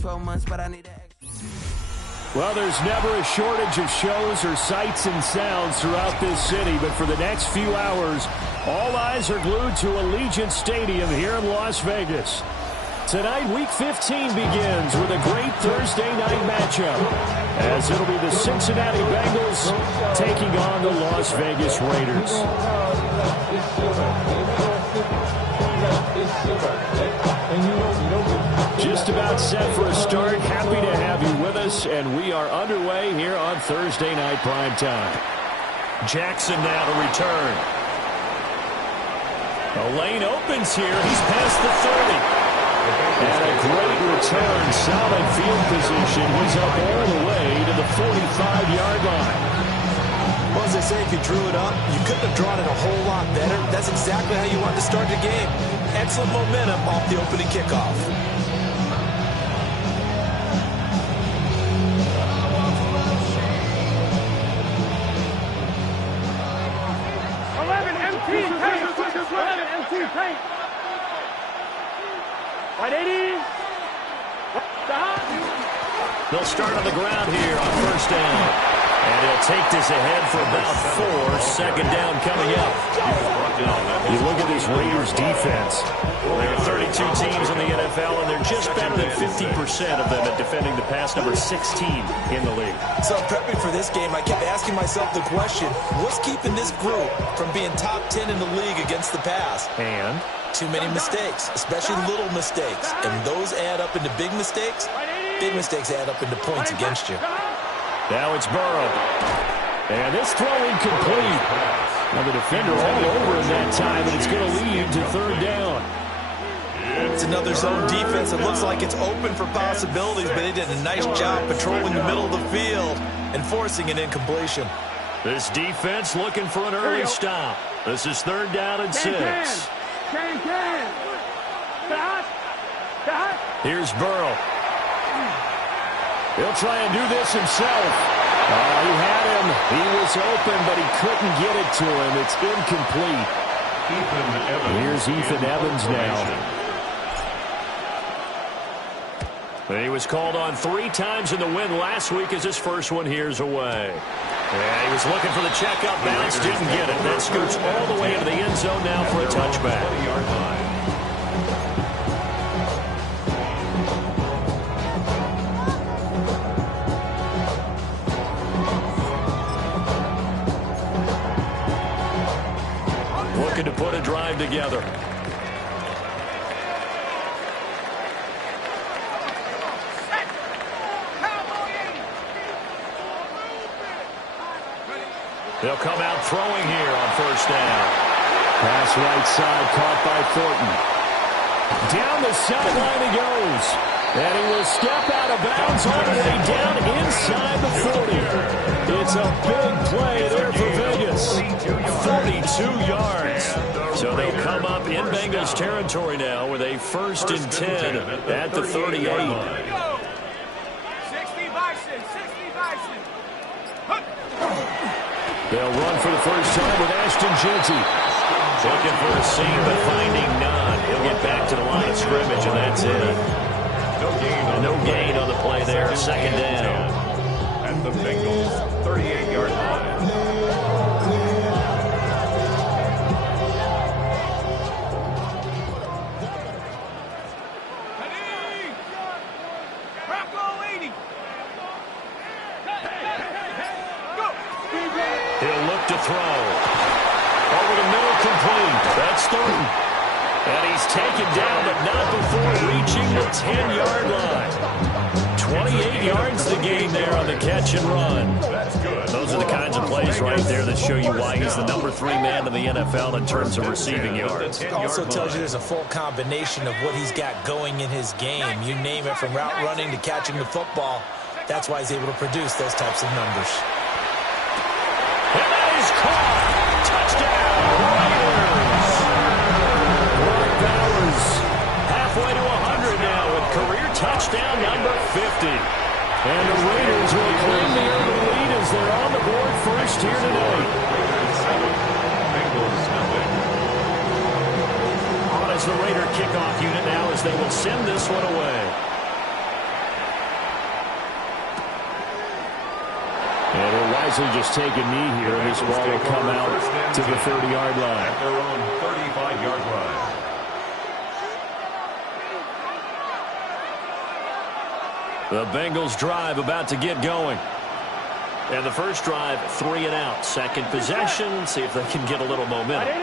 12 months, but I need to... Well, there's never a shortage of shows or sights and sounds throughout this city, but for the next few hours, all eyes are glued to Allegiant Stadium here in Las Vegas. Tonight, Week 15 begins with a great Thursday night matchup, as it'll be the Cincinnati Bengals taking on the Las Vegas Raiders. Just about set for a start. Happy to have you with us, and we are underway here on Thursday Night Primetime. Jackson now to return. The lane opens here. He's past the 30. And a great return. Solid field position. He's up all the way to the 45-yard line. Well, as I say, if you drew it up, you couldn't have drawn it a whole lot better. That's exactly how you want to start the game. Excellent momentum off the opening kickoff. They'll start on the ground here on first down. And he'll take this ahead for about 4. Second down coming up. You look at this Raiders defense. There are 32 teams in the NFL, and they're just better than 50% of them at defending the pass, number 16 in the league. So prepping for this game, I kept asking myself the question, what's keeping this group from being top 10 in the league against the pass? And? Too many mistakes, especially little mistakes. And those add up into big mistakes. Big mistakes add up into points against you. Now it's Burrow. And this throw incomplete. Now the defender all over him that time, and it's going to lead to third down. It's another zone defense. It looks like it's open for possibilities, but they did a nice job patrolling the middle of the field and forcing an incompletion. This defense looking for an early stop. This is third down and 6. Here's Burrow. He'll try and do this himself. He had him. He was open, but he couldn't get it to him. It's incomplete. Here's Ethan Evans now. He was called on 3 times in the win last week as his first one here's away. Yeah, he was looking for the checkup bounce, didn't get it. That scoots all the way into the end zone now for a touchback. Looking to put a drive together. They'll come out throwing here on first down. Pass right side caught by Thornton. Down the sideline he goes. And he will step out of bounds all the way down inside the 40. It's a big play there for Vegas. 42 yards. So they'll come up in Bengals territory now with a 1st and 10 at the 38. 60 Bison, 60 Bison. They'll run for the first time with Ashton Jeanty. Looking for a seam, but finding none. He'll get back to the line of scrimmage, and that's it. No gain on the play there. Second down. At the Bengals 38-yard line. He'll look to throw. Over the middle, complete. That's Thornton. And he's taken down, but not before reaching the 10-yard line. 28 yards to gain there on the catch and run. Those are the kinds of plays right there that show you why he's the number 3 man in the NFL in terms of receiving yards. It also tells you there's a full combination of what he's got going in his game. You name it, from route running to catching the football. That's why he's able to produce those types of numbers. And that is caught. Touchdown, Raiders. Brock Bowers halfway to 100 now with career touchdown number 50. And the Raiders will claim the early lead as they're on the board first here tonight. On as the Raider kickoff unit now as they will send this one away. wisely just take a knee here, and this ball will come out to the 30-yard line. At their own 35-yard line. The Bengals drive about to get going. And the first drive, 3 and out. Second possession, see if they can get a little momentum.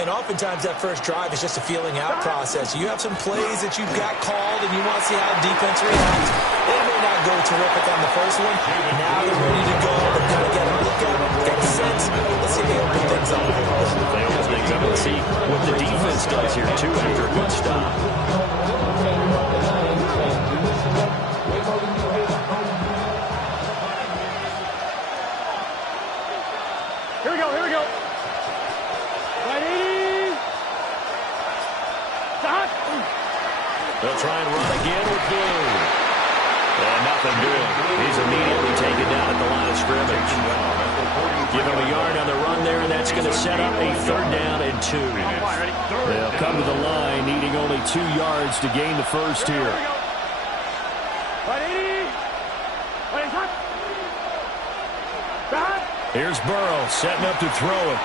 And oftentimes that first drive is just a feeling out process. You have some plays that you've got called and you want to see how defense reacts. They may not go terrific on the first one. Now they're ready to go. They've got to get a look at them, get a sense. Let's see if they open things up. They open things up and see what the defense does here, too, after a good stop. Here we go, here we go. They'll try and run again with Blue. And nothing doing. He's immediately taken down at the line of scrimmage. Give him a yard on the run there, and that's going to set up a 3rd down and 2. They'll come to the line, needing only 2 yards to gain the first here. Here's Burrow setting up to throw it.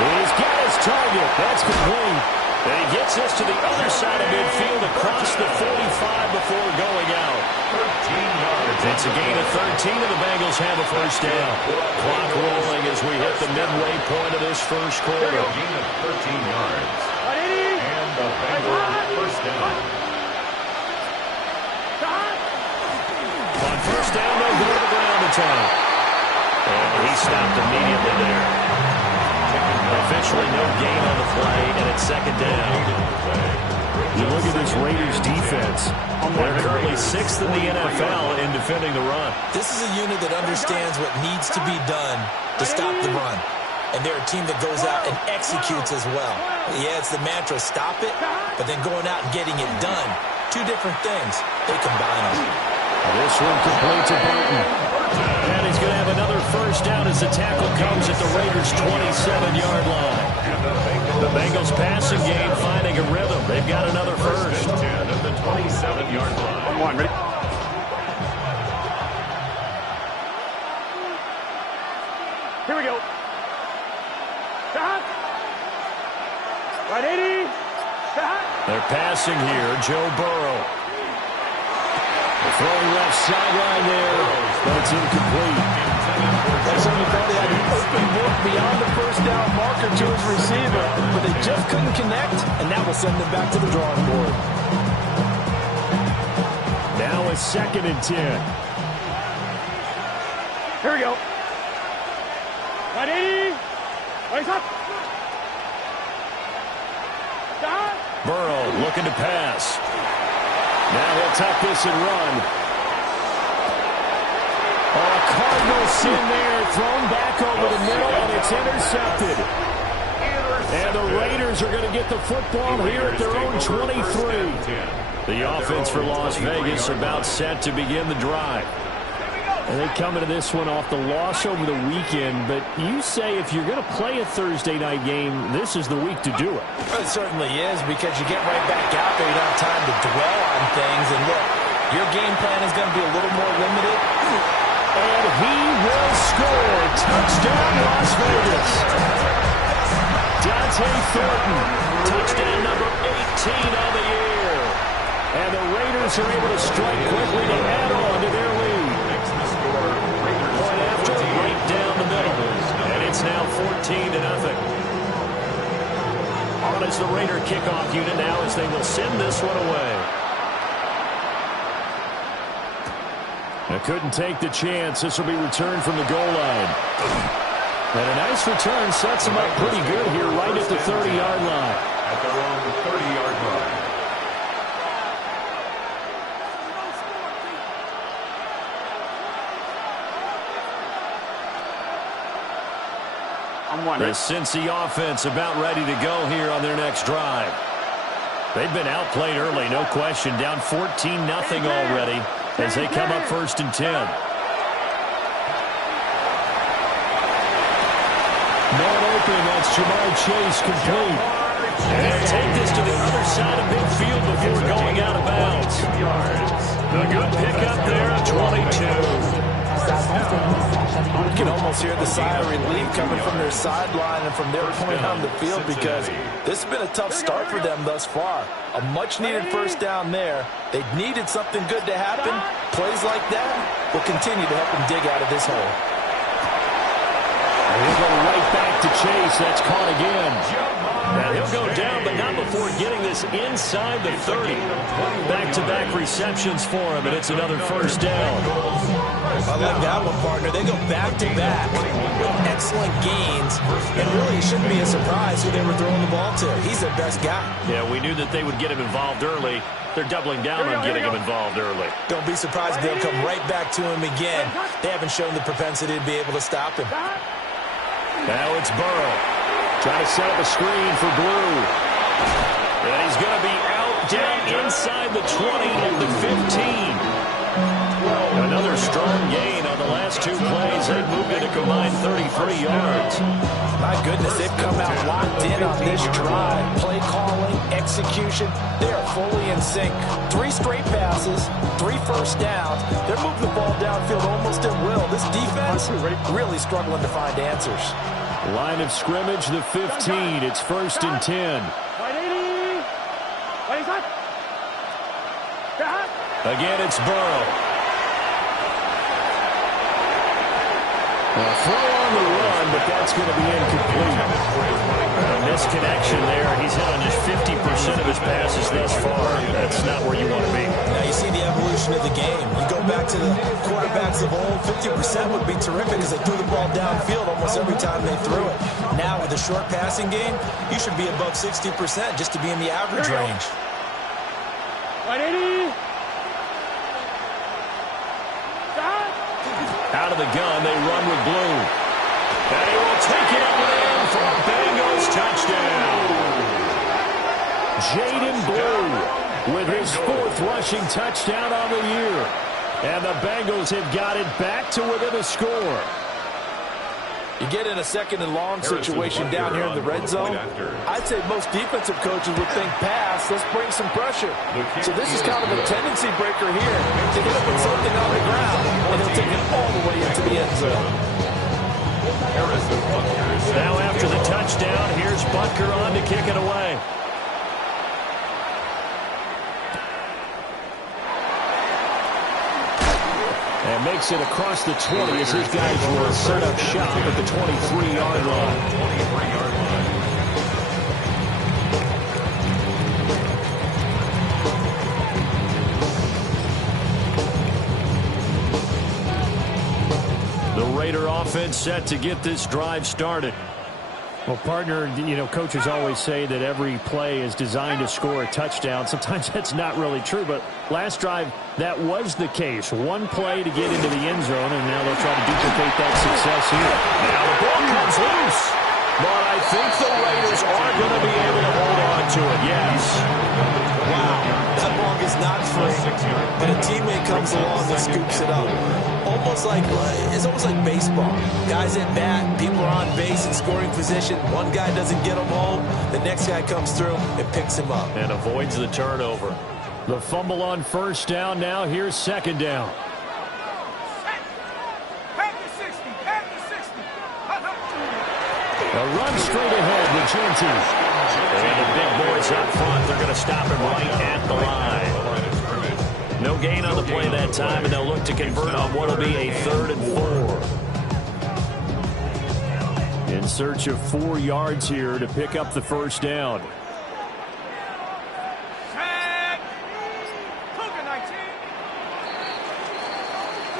He's got his target. That's complete. And he gets this to the other side of midfield across the 45 before going out. 13 yards. It's a gain of 13, and the Bengals have a first down. Clock rolling as we hit the midway point of this first quarter. Gain of 13 yards. And the Bengals first down. On first down, they'll go to the ground attack. And he stopped immediately there. Officially no gain on the play, and it's 2nd down. You look at this Raiders defense. They're currently 6th in the NFL in defending the run. This is a unit that understands what needs to be done to stop the run. And they're a team that goes out and executes as well. Yeah, it's the mantra, stop it, but then going out and getting it done. 2 different things. They combine them. This one complete to Burton. And he's going to have another first down as the tackle comes at the Raiders' 27-yard line. The Bengals passing game finding a rhythm. They've got another first. 10 at the 27-yard line. Come on, ready? Here we go. Stop. Right, 80. Stop. They're passing here. Joe Burrow. Throwing left sideline there, but it's incomplete. That's something thought he had an open look beyond the first down marker to his receiver, but they just couldn't connect, and that will send them back to the drawing board. Now it's 2nd and 10. Here we go. Ready? Raise up. Stop. Burrow looking to pass. Now he'll tuck this and run. Oh, a Cardinal sin there, thrown back over the middle, and it's intercepted. And the Raiders are going to get the football here at their own 23. The offense for Las Vegas about set to begin the drive. And they come into this one off the loss over the weekend, but you say if you're going to play a Thursday night game, this is the week to do it. It certainly is, because you get right back out there. You don't have time to dwell on things. And look, your game plan is going to be a little more limited. And he will score. Touchdown, Las Vegas. Dante Thornton, touchdown number 18 on the year. And the Raiders are able to strike quickly to add on to their lead. Point after, right down the middle. And it's now 14-0. On is the Raider kickoff unit now as they will send this one away. They couldn't take the chance. This will be returned from the goal line. And a nice return sets them up pretty good here right at the 30-yard line. At their own 30-yard line. The Cincy offense about ready to go here on their next drive. They've been outplayed early, no question. Down 14-0 already as they come up 1st and 10. Man open, that's Jamar Chase complete. And they'll take this to the other side of midfield before going out of bounds. A good pickup there at 22. You can almost hear the sigh of relief coming from their sideline and from their point on the field because this has been a tough start for them thus far. A much-needed first down there. They needed something good to happen. Plays like that will continue to help them dig out of this hole. He'll go right back to Chase. That's caught again. And he'll go down, but not before getting this inside the 30. Back-to-back receptions for him, and it's another first down. I like that one, partner. They go back-to-back with excellent gains, and really it shouldn't be a surprise who they were throwing the ball to. He's their best guy. Yeah, we knew that they would get him involved early. They're doubling down on getting him involved early. Don't be surprised if they'll come right back to him again. They haven't shown the propensity to be able to stop him. Now it's Burrow. Trying to set up a screen for Blue. And he's going to be out down inside the 20 and the 15. Another strong gain on the last two plays. They've moved it a combined 33 yards. My goodness, they've come out locked in on this drive. Play calling, execution, they are fully in sync. 3 straight passes, 3 first downs. They're moving the ball downfield almost at will. This defense really struggling to find answers. Line of scrimmage, the 15. It's 1st and 10. Again, it's Burrow. A throw on the run, but that's going to be incomplete. A misconnection there. He's hit on just 50% of his passes thus far. That's not where you want to be. Now you see the evolution of the game. You go back to the quarterbacks of old, 50% would be terrific because they threw the ball downfield almost every time they threw it. Now with a short passing game, you should be above 60% just to be in the average range. 180. Out of the gun, they run with Blue. And he will take it up and in for a Bengals touchdown. Jaden Blue with his 4th rushing touchdown on the year. And the Bengals have got it back to within a score. You get in a 2nd and long situation down here in the red zone, I'd say most defensive coaches would think pass, let's bring some pressure. So this is kind of a tendency breaker here to hit it with something on the ground, and he'll take it all the way into the end zone. Now after the touchdown, here's Butker on to kick it away. And makes it across the 20 as his guys will set up shop at the 23-yard line. The Raider offense set to get this drive started. Well, partner, you know, coaches always say that every play is designed to score a touchdown. Sometimes that's not really true, but last drive, that was the case. One play to get into the end zone, and now they'll try to duplicate that success here. Now the ball comes loose, but I think the Raiders are going to be able to hold on to it, yes. Wow, that ball is not free, but a teammate comes along and scoops it up. It's almost like baseball. Guys at bat, people are on base in scoring position. One guy doesn't get him home. The next guy comes through and picks him up. And avoids the turnover. The fumble on 1st down now. Here's 2nd down. A run straight ahead with Genty. And the big boys up front, they're going to stop him right at the line. No gain on the play that time, and they'll look to convert on what will be a 3rd and 4. In search of 4 yards here to pick up the 1st down.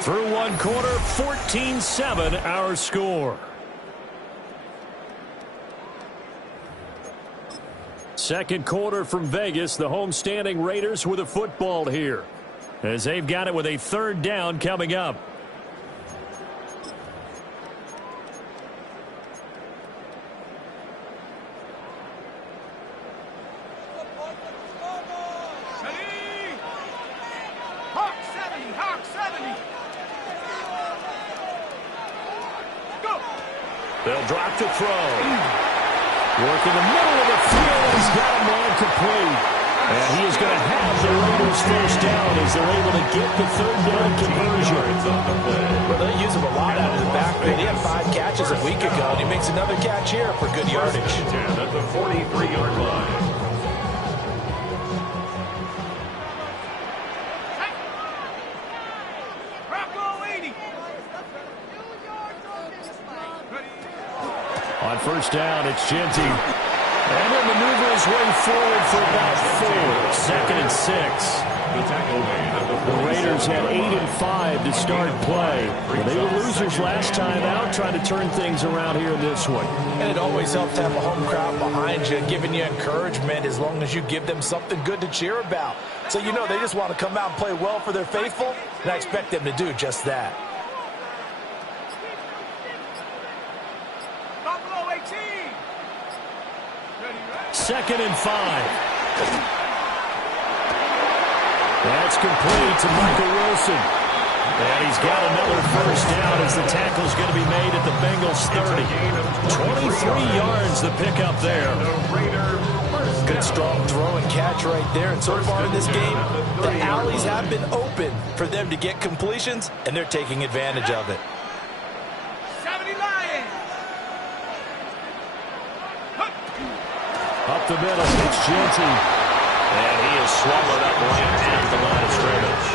Through 1 quarter, 14-7 our score. Second quarter from Vegas, the homestanding Raiders with a football here, as they've got it with a 3rd down coming up. Hawk 70, Hawk 70. Go. They'll drop to throw. Work in the middle of the field. He's got a man complete. And he is going to have the Raiders 1st down as they're able to get the 3rd down conversion. Well, they use him a catches a week ago, and he makes another catch here for good yardage. First and 10 at the 43-yard line. On first down, it's Genty. And he'll maneuver his way forward for about 4. Second and 6. The Raiders had 8 and 5 to start play. Well, they were losers last time out, trying to turn things around here in this one. And it always helps to have a home crowd behind you, giving you encouragement as long as you give them something good to cheer about. So you know they just want to come out and play well for their faithful, and I expect them to do just that. Second and 5. That's complete to Michael Wilson. And he's got another first down as the tackle's going to be made at the Bengals 30. 23 yards the pickup there. Good strong throw and catch right there. And so far in this game, the alleys have been open for them to get completions, and they're taking advantage of it. Up the middle, it's Genty. And he is swallowed up right at the line of scrimmage.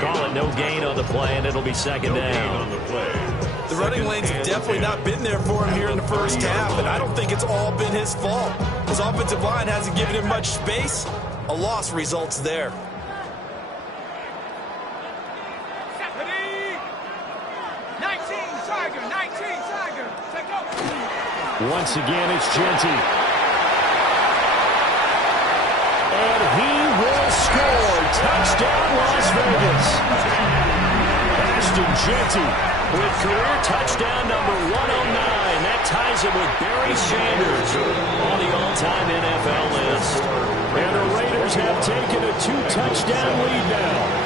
Call it no gain on the play, and it'll be second down. The running lane's definitely not been there for him here in the first half, and I don't think it's all been his fault. His offensive line hasn't given him much space. A loss results there. Once again, it's Genty. And he will score. Touchdown, Las Vegas. Ashton Genty with career touchdown number 109. That ties him with Barry Sanders on the all-time NFL list. And the Raiders have taken a 2-touchdown lead now.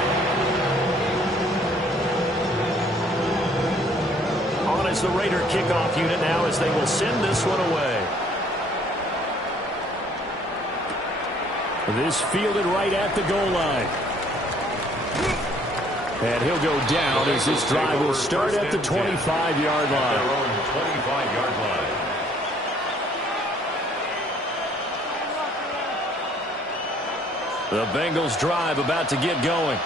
As the Raider kickoff unit now as they will send this one away. This fielded right at the goal line. And he'll go down as this drive will start at the 25-yard line. The Bengals drive about to get going.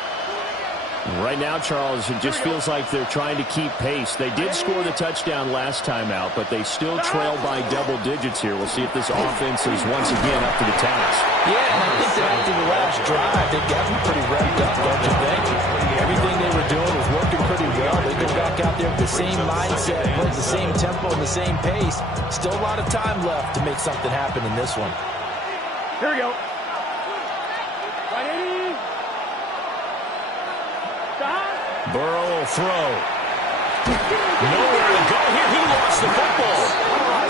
Right now, Charles, it just feels like they're trying to keep pace. They did score the touchdown last time out, but they still trail by double digits here. We'll see if this offense is once again up to the task. Yeah, and I think that after the last drive, they got them pretty revved up, don't you think? Everything they were doing was working pretty well. They go back out there with the same mindset, plays the same tempo and the same pace. Still a lot of time left to make something happen in this one. Here we go. Burrow will throw. Nowhere to go here. He lost the football.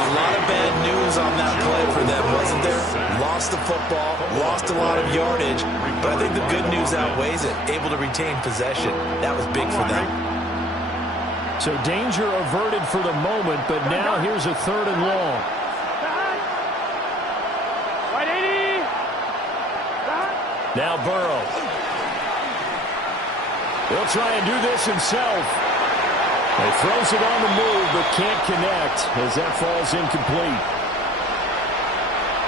A lot of bad news on that play for them, wasn't there? Lost the football, lost a lot of yardage, but I think the good news outweighs it. Able to retain possession. That was big for them. So danger averted for the moment, but now here's a 3rd and long. Now Burrow. He'll try and do this himself. He throws it on the move, but can't connect as that falls incomplete.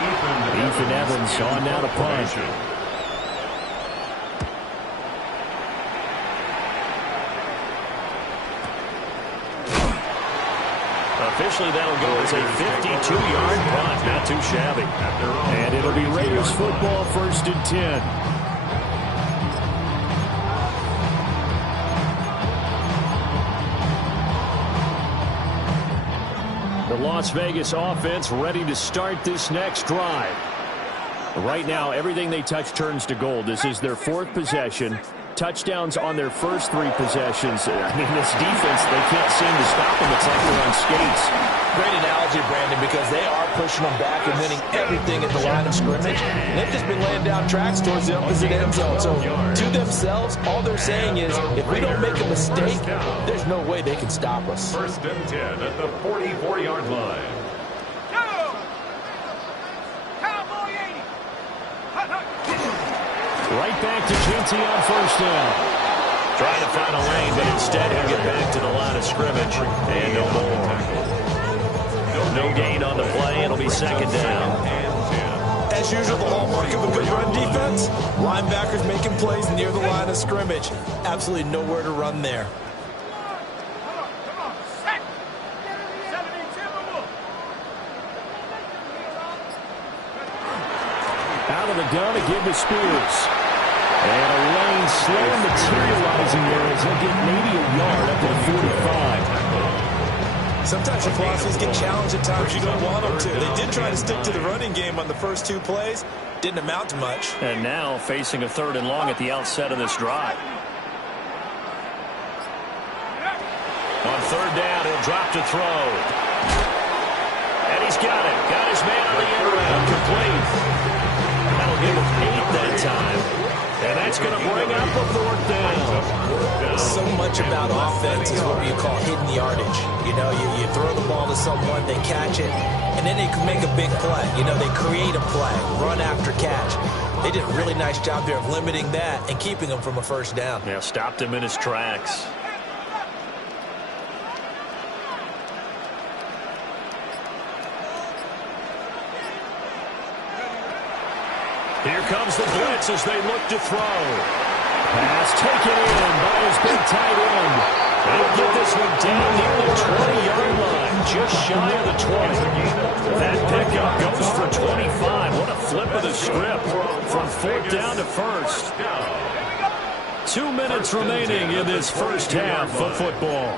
Ethan Evans on now to punt. Officially, that'll go as a 52-yard punt. Not too shabby. And it'll be Raiders football, 1st and 10. The Las Vegas offense ready to start this next drive. Right now, everything they touch turns to gold. This is their 4th possession. Touchdowns on their first 3 possessions. I mean, this defense, they can't seem to stop them. It's like they're on skates. Great analogy, Brandon, because they are pushing them back and winning everything at the line of scrimmage. They've just been laying down tracks towards the opposite end zone. So to themselves, all they're saying is, if we don't make a mistake, there's no way they can stop us. 1st and 10 at the 44-yard line. Right back to Genty on 1st down. Trying to find a lane, but instead he'll get back to the line of scrimmage. And no more. No gain on the play. It'll be second down. As usual, the hallmark of a good run defense, linebackers making plays near the line of scrimmage. Absolutely nowhere to run there. Come on. Set. 70 Timberwolves. Out of the gun again to Spears. And a lane slow materializing there as he'll get maybe a yard up to the 45. Sometimes your philosophies get challenged at times you don't want them to. They did try to stick to the running game on the first 2 plays. Didn't amount to much. And now facing a 3rd and long at the outset of this drive. On 3rd down, he'll drop to throw. And he's got it. Got his man on the end around. Complete. That'll give him 8 that time. And that's going to bring up a 4th down. So much about offense is what you call hidden yardage. You know, you throw the ball to someone, they catch it, and then they can make a big play. You know, they create a play, run after catch. They did a really nice job there of limiting that and keeping him from a 1st down. Yeah, stopped him in his tracks. Here comes the blitz as they look to throw. Pass taken in by his big tight end. They'll get this one down near the 20-yard line, just shy of the 20. That pickup goes for 25. What a flip of the script from 4th down to 1st. 2 minutes remaining in this first half of football.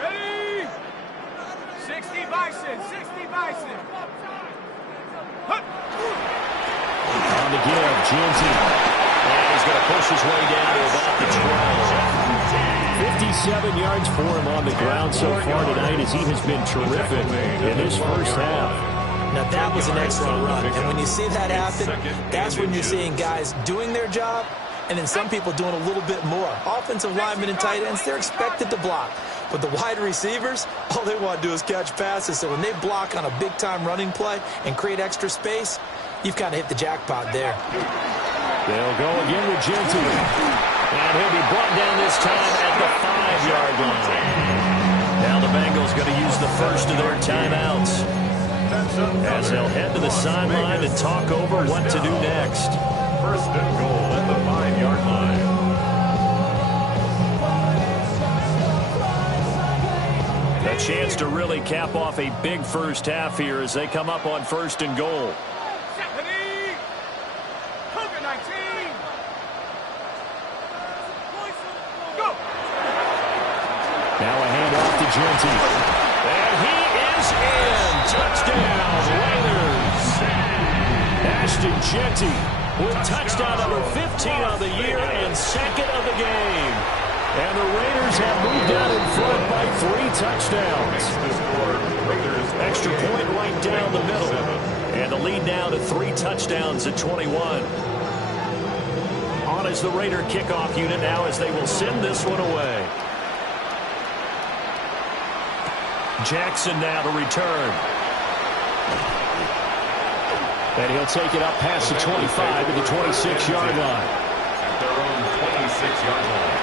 Ready? 60 Bison. 60 Bison. On the give, Janty. And he's going to push his way down to about the 12. 57 yards for him on the ground so far tonight as he has been terrific in this first half. Now, that was an excellent run. And when you see that happen, that's when you're seeing guys doing their job and then some people doing a little bit more. Offensive linemen and tight ends, they're expected to block. But the wide receivers, all they want to do is catch passes. So when they block on a big-time running play and create extra space, you've kind of hit the jackpot there. They'll go again with Genty. And he'll be brought down this time at the 5-yard line. Now the Bengals going to use the first of their timeouts as they'll head to the sideline and talk over what to do next. 1st and goal at the 5-yard line. A chance to really cap off a big first half here as they come up on 1st and goal. 70. Cougar 19. Go. Now a handoff to Genty. And he is in. Touchdown, Raiders. Ashton Genty with touchdown number 15 of the year and 2nd of the game. And the Raiders have moved out in front by 3 touchdowns. Extra point right down the middle. And the lead now to 3 touchdowns at 21. On as the Raider kickoff unit now as they will send this one away. Jackson now to return. And he'll take it up past the 25 to the 26-yard line. At their own 26-yard line.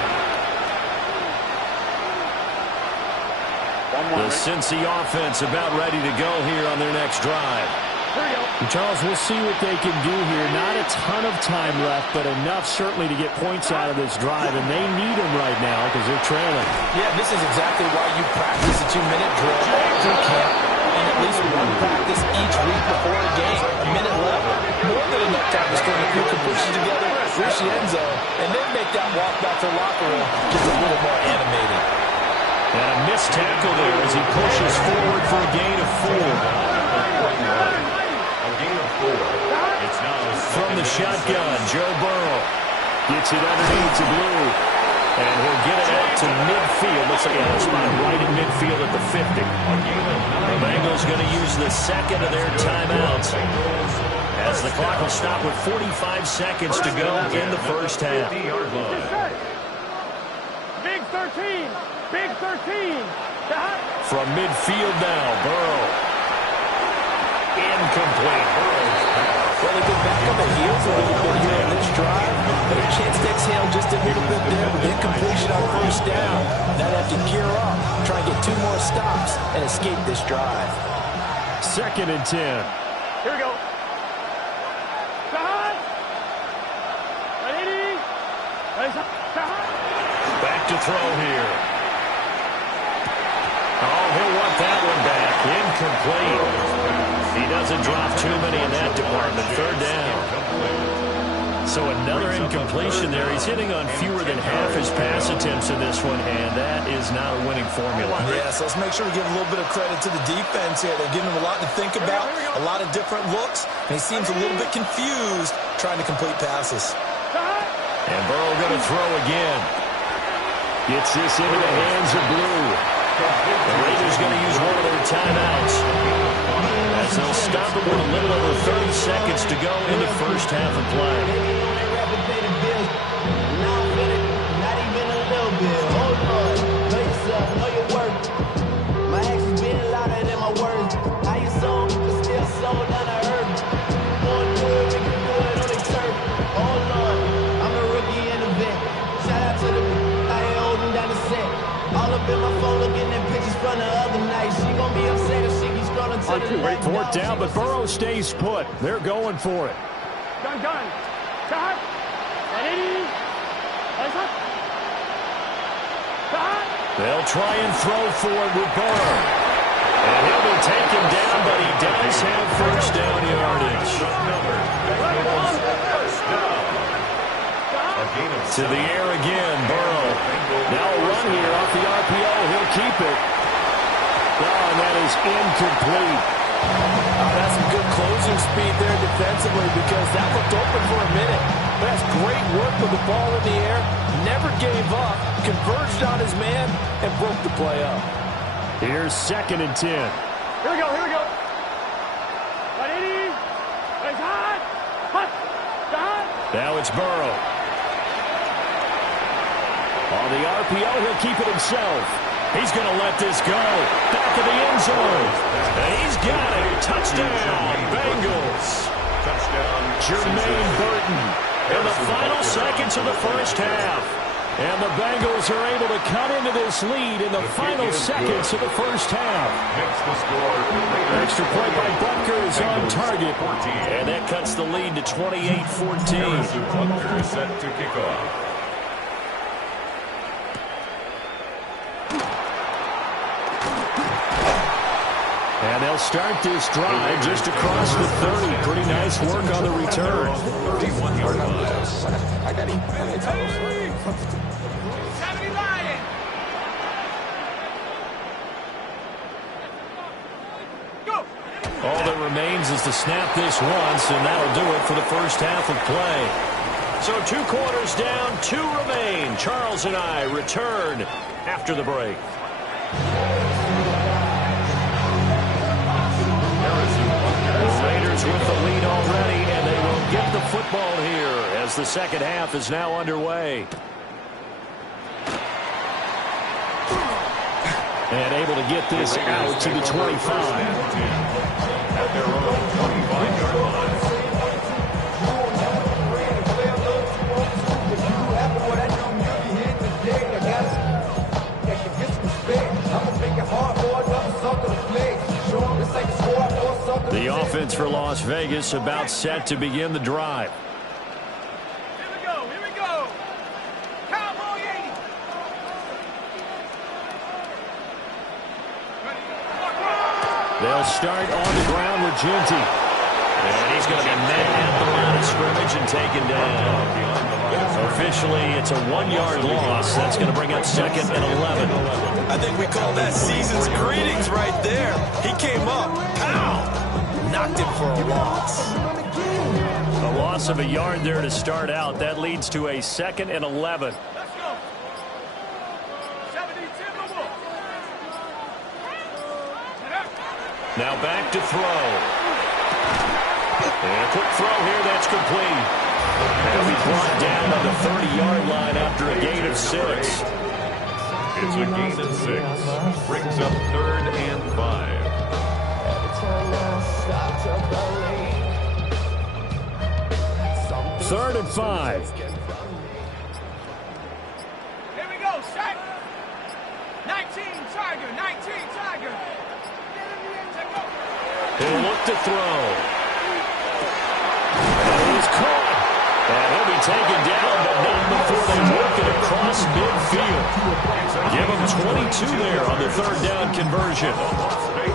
The Cincy offense about ready to go here on their next drive. Charles, we'll see what they can do here. Not a ton of time left, but enough certainly to get points out of this drive, and they need them right now because they're trailing. Yeah, this is exactly why you practice a 2-minute drill through camp and at least one practice each week before a game. A minute left, more than enough time to string a few completions together, reach the end zone, and then make that walk back to the locker room just a little more animated. And a missed tackle there as he pushes forward for a gain of 4. A gain of 4. It's now from the shotgun, Joe Burrow gets it underneath to Blue. And he'll get it out to midfield. Looks like a spot right in midfield at the 50. The Bengals Bengals going to use the second of their timeouts, as the clock will stop with 45 seconds to go in the first half. Big 13. Big 13. From midfield now, Burrow. Incomplete. Well, they've been back on the heels a little bit here in this drive. But a chance to exhale just a little bit there with incompletion on first down. Now they have to gear up, try and get 2 more stops, and escape this drive. 2nd and 10. Here we go. Back to throw here. Oh, he'll want that one back. Incomplete. He doesn't drop too many in that department. 3rd down. So another incompletion there. He's hitting on fewer than half his pass attempts in this one, and that is not a winning formula. Yeah, so let's make sure we give a little bit of credit to the defense here. They're giving him a lot to think about, a lot of different looks, and he seems a little bit confused trying to complete passes. And Burrow going to throw again. Gets this into the hands of Blue. The Raiders going to use one of their timeouts, as they'll stop it with a little over 30 seconds to go in the first half of play. Not even a little bit. Hold on. Know yourself. Know your worth. My actions being louder than my words. How you sold, but still sold down to earth. More do it, we can do it on the turf. Hold on. I'm a rookie in the vet. Shout out to the I ain't holding down the set. All up in my phone looking at pictures from the other night. She gon' be upset if she keeps scrolling to the left. 4th down, but Burrow stays put. They're going for it. Done. Shot. They'll try and throw for it with Burrow. And he'll be taken down, but he does have first down yardage. To the air again, Burrow. Now a run here off the RPO. He'll keep it. Oh, and that is incomplete. That's some good closing speed there defensively, because that looked open for a minute. But that's great work with the ball in the air. Never gave up, converged on his man, and broke the play up. Here's 2nd and 10. Here we go. Now it's Burrow. On the RPO, he'll keep it himself. He's going to let this go. Back of the end zone. And he's got it. Touchdown, Bengals. Touchdown, Jermaine Burton in the final seconds of the first half. And the Bengals are able to cut into this lead in the final seconds of the first half. Next to score. Extra point by Butker is on target. And that cuts the lead to 28-14. Butker is set to kick off. And they'll start this drive just across the 30. Pretty nice work on the return. 31-yard line. I got him. 70 Lion. Go. All that remains is to snap this once, and that'll do it for the first half of play. So 2 quarters down, 2 remain. Charles and I return after the break. The Raiders with the lead already, and they will get the football here as the second half is now underway. And able to get this out to the 25. At their own 25-yard line. The offense for Las Vegas about set to begin the drive. Here we go. Cowboy 80. They'll start on the ground with Ginty. And he's going to be met at the line of scrimmage and taken down. Officially, it's a 1-yard loss. That's going to bring up 2nd and 11. I think we call that season's greetings right there. He came up, pow, knocked him for a loss. A loss of a yard there to start out. That leads to a 2nd and 11. Let's go. 72 to the Now back to throw. And a quick throw here, that's complete. He'll be brought down on the 30-yard line after a gain of 6. It's a gain of 6. Brings up 3rd and 5. 3rd and 5. Here we go, set. 19, Tiger, 19, Tiger. Take over. He'll look to throw. And he's caught. And he'll be taken down, but not before they work it across midfield. Give him 22 there on the 3rd down conversion.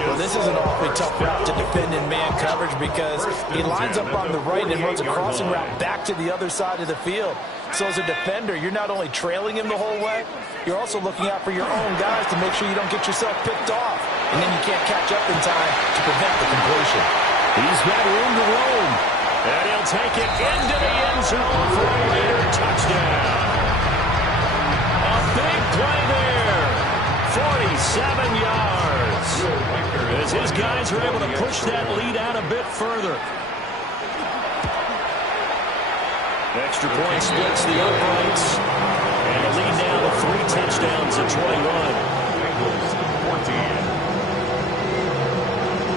Well, this is an awfully tough route to defend in man coverage because he lines up on the right and runs a crossing route back to the other side of the field. So as a defender, you're not only trailing him the whole way, you're also looking out for your own guys to make sure you don't get yourself picked off. And then you can't catch up in time to prevent the completion. He's got room to roam. And he'll take it into the end zone for a Raider touchdown. A big play there. 47 yards. As his guys are able to push that lead out a bit further. Extra point splits the uprights. And the lead now to 3 touchdowns at 21.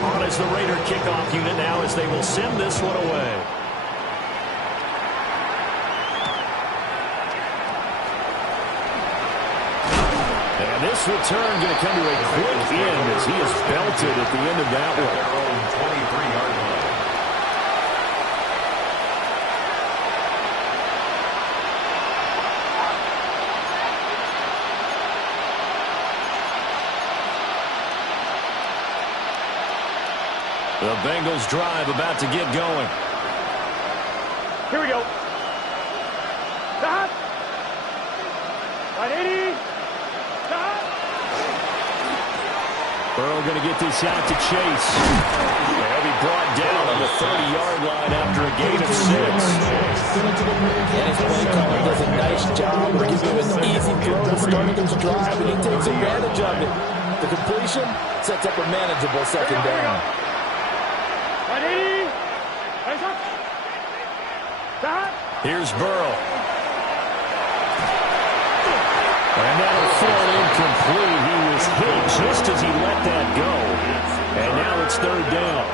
On as the Raider kickoff unit now as they will send this one away. And this return going to come to a quick end as he is belted at the end of that one. Their own 23-yard line. The Bengals drive about to get going. Here we go. Stop. 180. Stop. Burrow going to get this out to Chase. They'll be brought down on the 30-yard line after a gain of 6. And his play caller does a nice job of giving him an easy throw to start this drive, and he takes advantage of it. The completion sets up a manageable 2nd down. 180. Stop. Here's Burrow. And that'll fall incomplete. He was hit just as he let that go. And now it's 3rd down.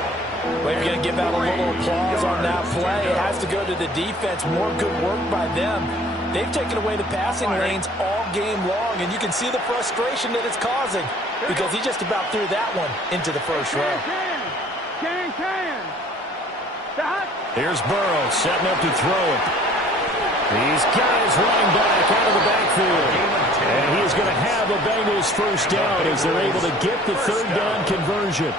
Well, you're going to give out a little applause on that play. It has to go to the defense. More good work by them. They've taken away the passing lanes all game long, and you can see the frustration that it's causing because he just about threw that one into the first row. Here's Burrow setting up to throw it. He's got his running back out of the backfield. And he is going to have a Bengals 1st down as they're able to get the 3rd down conversion.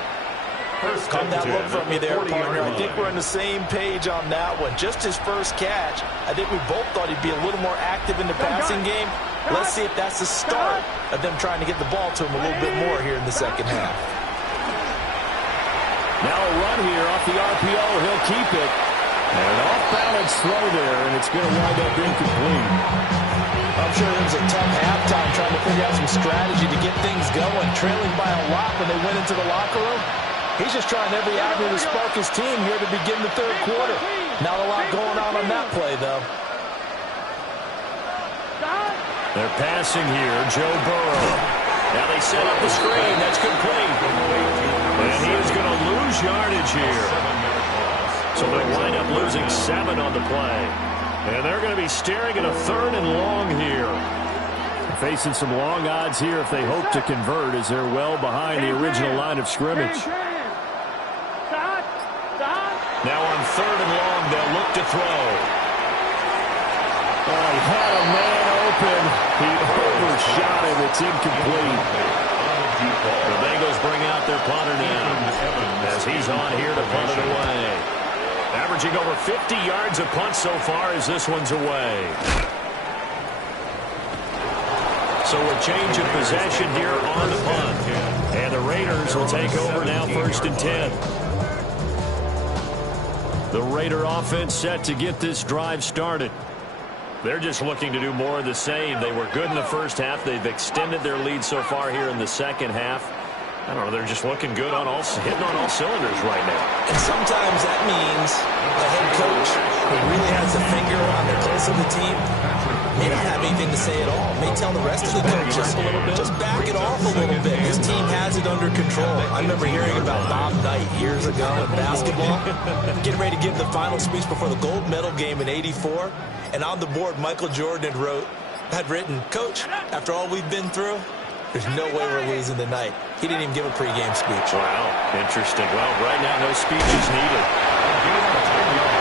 Caught that look from you there, partner. I think we're on the same page on that one. Just his first catch. I think we both thought he'd be a little more active in the passing game. Let's see if that's the start of them trying to get the ball to him a little bit more here in the 2nd half. Now a run here off the RPO. He'll keep it. And an off-balance throw there, and it's going to wind up incomplete. I'm sure it was a tough halftime trying to figure out some strategy to get things going. Trailing by a lot when they went into the locker room. He's just trying every avenue to spark his team here to begin the 3rd quarter. Not a lot going on that play, though. They're passing here. Joe Burrow. Now they set up the screen. That's complete. And he is going to lose yardage here. So they wind up losing 7 on the play. And they're going to be staring at a 3rd and long here. Facing some long odds here if they hope to convert as they're well behind the original line of scrimmage. Now on 3rd and long, they'll look to throw. Oh, he had a man open. He overshot him. It's incomplete. The Bengals bring out their punter now as he's on here to punt it away. Averaging over 50 yards a punt so far as this one's away. So a change of possession here on the punt. And the Raiders will take over now 1st and 10. The Raider offense set to get this drive started. They're just looking to do more of the same. They were good in the first half. They've extended their lead so far here in the second half. I don't know, they're just looking good on hitting on all cylinders right now. And sometimes that means the head coach, who really has a finger on the pulse of the team, may not have anything to say at all. May tell the rest of the coaches, just back it off a little bit. This team has it under control. I remember hearing about Bob Knight years ago in basketball, getting ready to give the final speech before the gold medal game in '84. And on the board, Michael Jordan had written, "Coach, after all we've been through, there's no way we're losing tonight." He didn't even give a pregame speech. Wow, interesting. Well, right now, no speech is needed.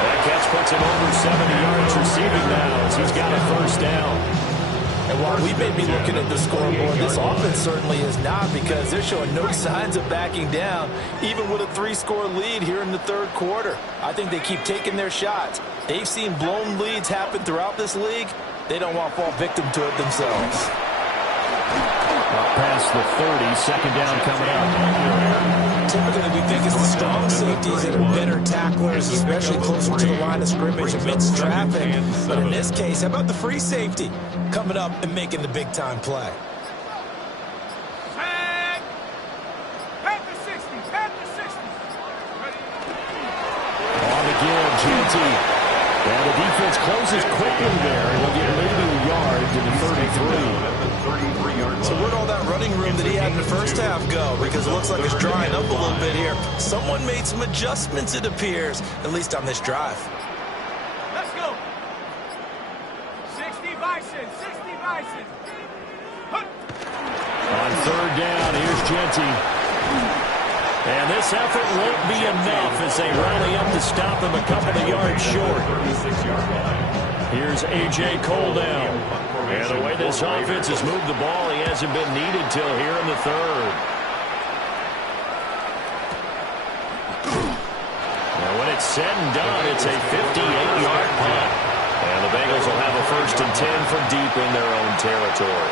That catch puts him over 70 yards receiving now as he's got a first down. And while we may be looking at the scoreboard, this offense certainly is not, because they're showing no signs of backing down, even with a 3-score lead here in the third quarter. I think they keep taking their shots. They've seen blown leads happen throughout this league. They don't want to fall victim to it themselves. Past the 30, second down coming up. Typically, we think it's the strong safeties that are better tacklers, especially closer to the line of scrimmage amidst traffic. But in this case, how about the free safety coming up and making the big-time play? Pat the 60. On the give, Genty. And the defense closes quickly there, and will get maybe a yard to the 33. So where'd all that running room that he had in the first half go? Because it looks like it's drying up a little bit here. Someone made some adjustments, it appears, at least on this drive. Let's go. 60 Bison. On third down, here's Genty. And this effort won't be enough as they rally up to stop him a couple of yards short. Here's A.J. Cole down. And the way this offense has moved the ball, he hasn't been needed till here in the third. Now when it's said and done, it's a 58-yard punt. And the Bengals will have a 1st and 10 from deep in their own territory.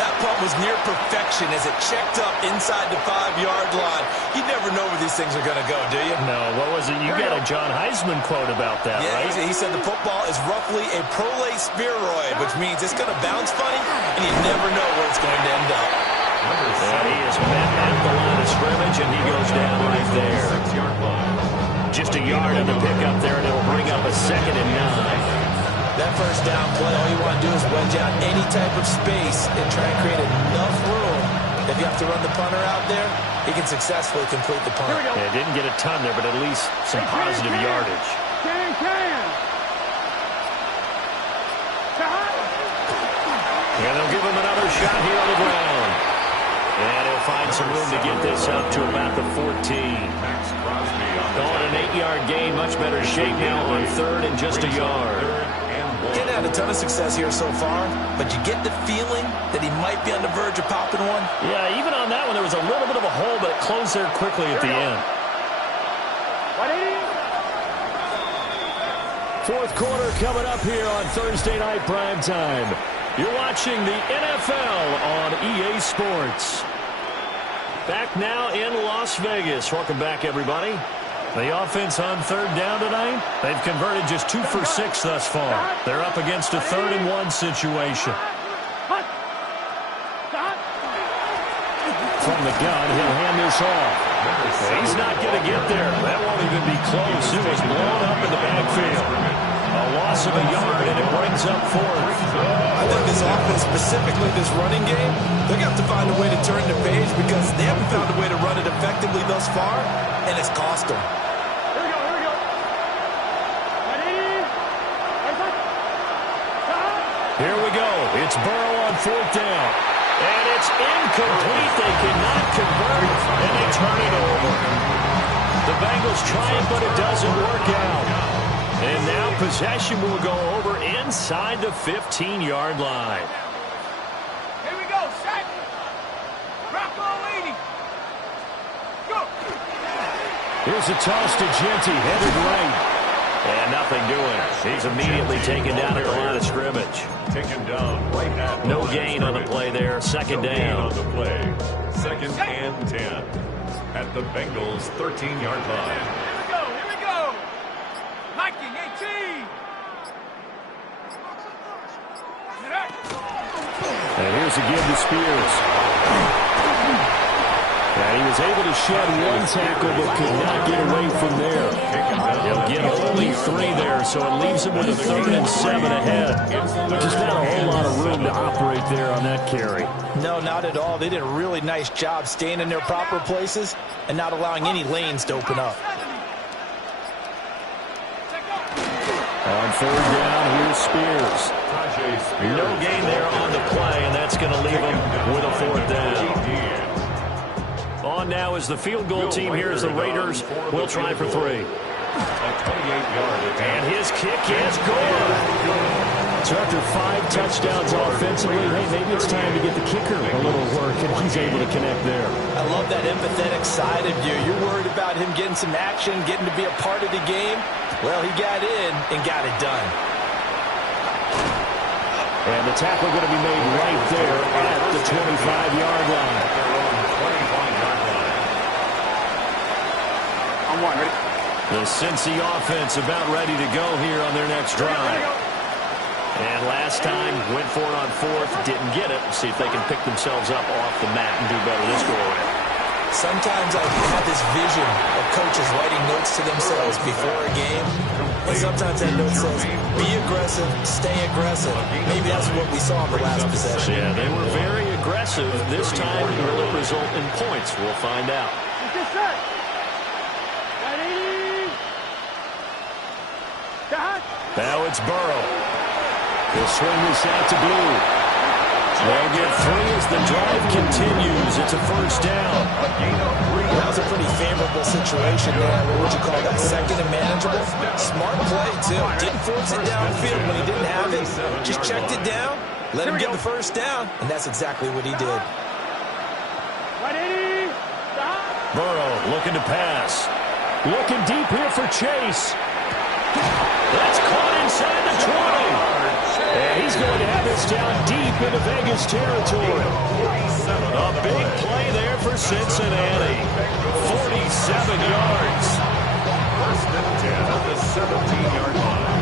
That punt was near perfection as it checked up inside the 5-yard line. You never know where these things are going to go, do you? No, what was it? You got a John Heisman quote about that, yeah, right? He said the football is roughly a prolate spheroid, which means it's going to bounce funny, and you never know where it's going to end up. And he is met at the line of scrimmage, and he goes down right there. Just a yard on the pickup there, and it'll bring up a 2nd and 9. That first down play, all you want to do is wedge out any type of space and try and create enough room. If you have to run the punter out there, he can successfully complete the punt. Yeah, didn't get a ton there, but at least some positive yardage. And they'll give him another shot here on the ground. And he'll find some room to get this up to about the 14. Going an 8-yard gain, much better shape now on 3rd and just a yard. Didn't have a ton of success here so far, but you get the feeling that he might be on the verge of popping one. Yeah, even on that one, there was a little bit of a hole, but it closed there quickly at the end. 4th quarter coming up here on Thursday night primetime. You're watching the NFL on EA Sports. Back now in Las Vegas. Welcome back, everybody. The offense on 3rd down tonight, they've converted just 2 for 6 thus far. They're up against a 3rd and 1 situation. From the gun, he'll hand this off. He's not going to get there. That won't even be close. It was blown up in the backfield. A loss of a yard, and it brings up 4th. I think this offense, specifically this running game, they're going to have to find a way to turn the page because they haven't found a way to run it effectively thus far, and it's cost them. Here we go. It's Burrow on 4th down. And it's incomplete. They cannot convert, and they turn it over. The Bengals try it, but it doesn't work out. And now possession will go over inside the 15-yard line. Here we go, set. Rocco leading. Go. Here's a toss to Genty, headed right. And nothing doing. He's immediately taken down at the line of scrimmage. Taken down right at No gain on the play there. 2nd down. on the play. 2nd and 10 at the Bengals' 13-yard line. Here we go. Hiking 18. And here's a give to Spears. And And he was able to shed one tackle but could not get away from there. He'll get only 3 there, so it leaves him with a 3rd and 7 ahead. Just not a whole lot of room to operate there on that carry. No, not at all. They did a really nice job staying in their proper places and not allowing any lanes to open up. On 3rd down, here's Spears. No gain there on the play, and that's going to leave him with a 4th down. On now is the field goal team here as the Raiders will try for 3. And his kick is good. So after 5 touchdowns offensively, hey, maybe it's time to get the kicker a little work, and he's able to connect there. I love that empathetic side of you. You're worried about him getting some action, getting to be a part of the game. Well, he got in and got it done. And the tackle going to be made right there at the 25-yard line. On 1, ready? The Cincy offense about ready to go here on their next drive. And last time, went for it on 4th, didn't get it. See if they can pick themselves up off the mat and do better this go-around. Sometimes I have this vision of coaches writing notes to themselves before a game. And sometimes that note says, be aggressive, stay aggressive. Maybe that's what we saw in the last possession. Yeah, they were very aggressive. This time, will it result in points? We'll find out. Now it's Burrow. He'll swing this out to Blue. They'll get 3 as the drive continues. It's a 1st down. That was a pretty favorable situation there. What would you call that? 2nd and manageable. Smart play, too. Didn't force it downfield when he didn't have it. Just checked it down, let him get the 1st down, and that's exactly what he did. Burrow looking to pass. Looking deep here for Chase. That's caught inside the 20. And he's going to have this down deep into Vegas territory. A big play there for Cincinnati. 47 yards. 1st and 10 at the 17-yard line.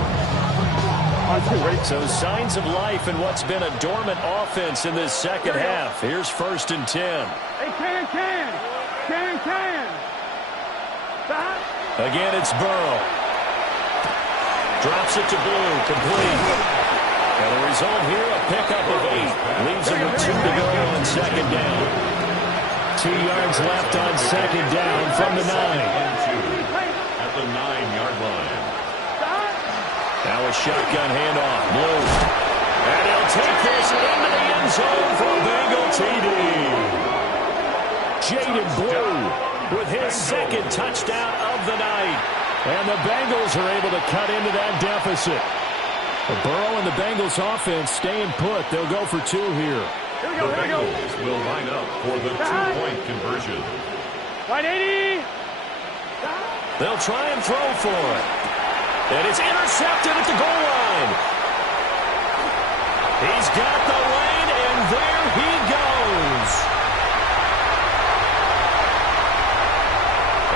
So signs of life in what's been a dormant offense in this second half. Here's 1st and 10. Hey, can. Again, it's Burrow. Drops it to Blue, complete. And the result here, a pickup of 8. Leaves him with 2 to go on 2nd down. 2 yards left on 2nd down from the 9. At the 9-yard line. Now a shotgun handoff. Blue. And he'll take this into the end zone for a Bengal TD. Jaden Blue with his 2nd touchdown of the night. And the Bengals are able to cut into that deficit. Burrow and the Bengals offense staying put. They'll go for 2 here. The Bengals will line up for the 2-point conversion. Right, 80. They'll try and throw for it. And it's intercepted at the goal line. He's got the lane, and there he goes.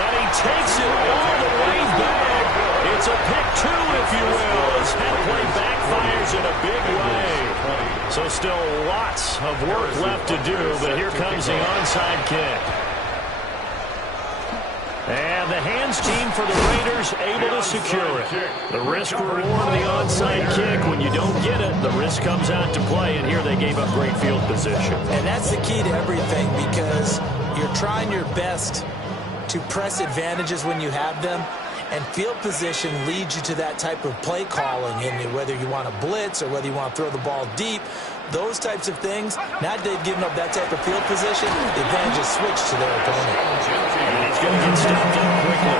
And he takes it all the way back. It's a pick 2, if you will, as that play backfires in a big way. So still lots of work left to do, but here comes the onside kick. And the hands team for the Raiders able to secure it. The risk-reward of the onside kick. When you don't get it, the risk comes out to play, and here they gave up great field position. And that's the key to everything, because you're trying your best to press advantages when you have them, and field position leads you to that type of play calling, and whether you want to blitz or whether you want to throw the ball deep, those types of things. Now they've given up that type of field position, the advantage is switched to their opponent. And he's going to get stopped up quickly.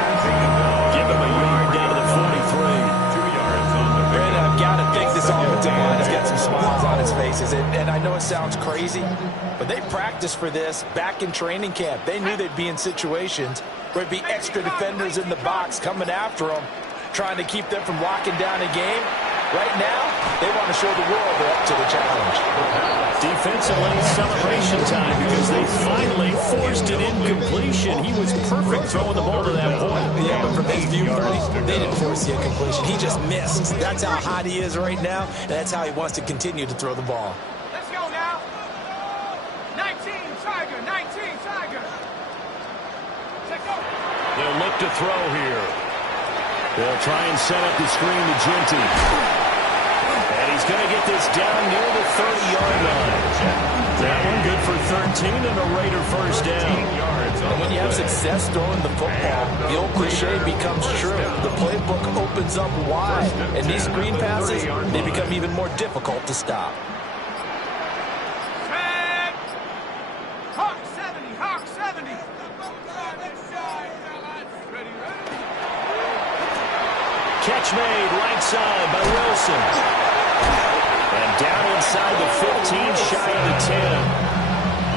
Give him a yard down to the 43. 2 yards on the pick. And I've got to think this offensive line has got some smiles on its faces. And I know it sounds crazy, but they practiced for this back in training camp. They knew they'd be in situations where there'd be extra defenders in the box coming after them, trying to keep them from locking down a game. Right now, they want to show the world they're up to the challenge. Defensively, celebration time, because they finally forced an incompletion. He was perfect throwing the ball to that point. Yeah, but from his viewpoint, they didn't force the incompletion. He just missed. That's how hot he is right now, and that's how he wants to continue to throw the ball. Let's go now. 19, Tiger. 19, Tiger. They'll look to throw here. They'll try and set up the screen to Ginty. And he's going to get this down near the 30-yard line. That one good for 13 and a Raider first down. And when you have success throwing the football, the old cliche becomes true. The playbook opens up wide. And these screen passes, they become even more difficult to stop. Catch made right side by Wilson. And down inside the 15, shy of the 10.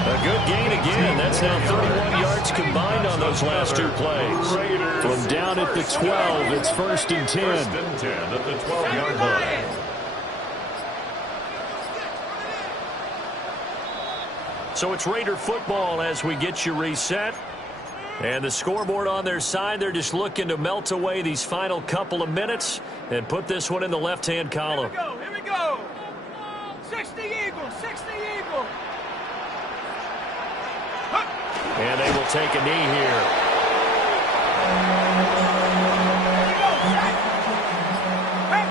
A good gain again. That's now 31 yards combined on those last two plays. From down at the 12, it's 1st and 10. 1st and 10 at the 12-yard line. So it's Raider football as we get you reset. And the scoreboard on their side, they're just looking to melt away these final couple of minutes and put this one in the left-hand column. Here we go. 60 Eagles, 60 Eagles. And they will take a knee here.